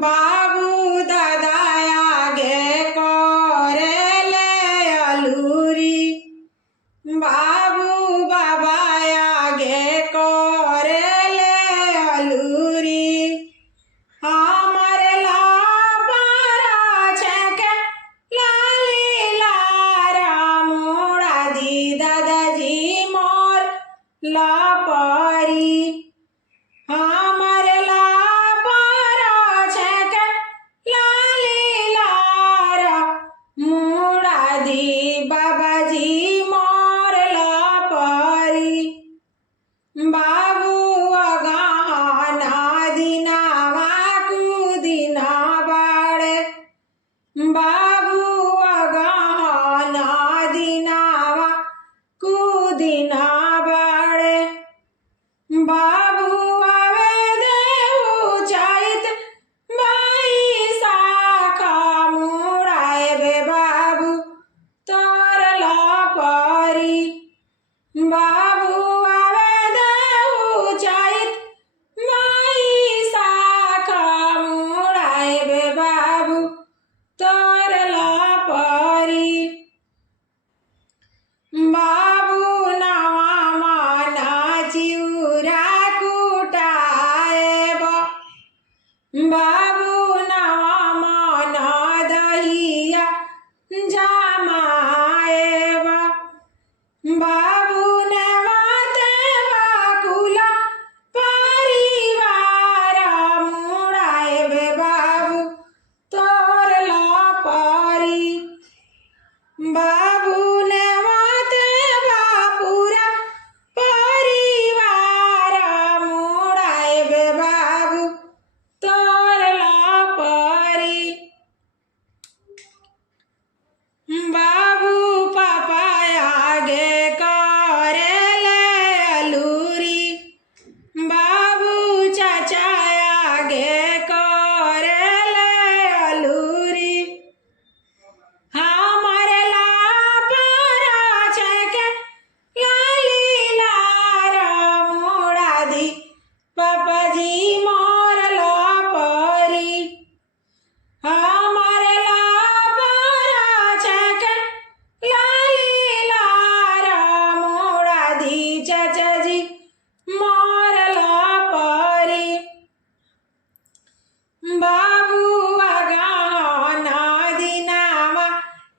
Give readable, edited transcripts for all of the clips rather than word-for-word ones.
बाबू दादा आगे करेले अलूरी, बाबू बाबा आगे करेले अलूरी। हमर लापारा छेके लाली लारा मोड़ा दी दादाजी मोर लापारी। हमर लापारा छेके लाली लारा मोड़ा दी बाबाजी मोर लापारी। बाबू अगाना दिनावा कुदिना बाड़े, बाबू अगाना दिनावा कुदिना बाड़े। बाबू आवे देहु चैत बैसाखा मुड़ाए बे बाबू तोर लापारी। बाबू आवे देहु चैत बैसाखा मुड़ाए बे बाबू तोर लापारी। बाबू नवा माना चिउरा कुटाएब, बाबू नवा माना दहिया जमाएब। बाबू नेवाते बाकुला परिवार मुड़ाएब बाबू तोर लापारी। बाबू नेवाते बापूरा परिवार मुड़ाएब बाबू तोर लापारी। बाबू पापा आगे करेले अलूरी, बाबू चाचा आगे करेले अलूरी। हमर लापारा छेके लाली लारा मोड़ा दी पापाजी मोर लापारी। हमर लापारा छेके लाली लारा मोड़ा दी चाचाजी मोर लापारी। बाबू अगाना दिनावा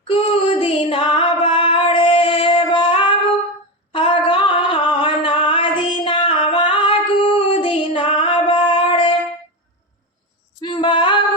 कुदिना बाड़े, बाबू अगाना दिनावा कुदिना बाड़े। बाबू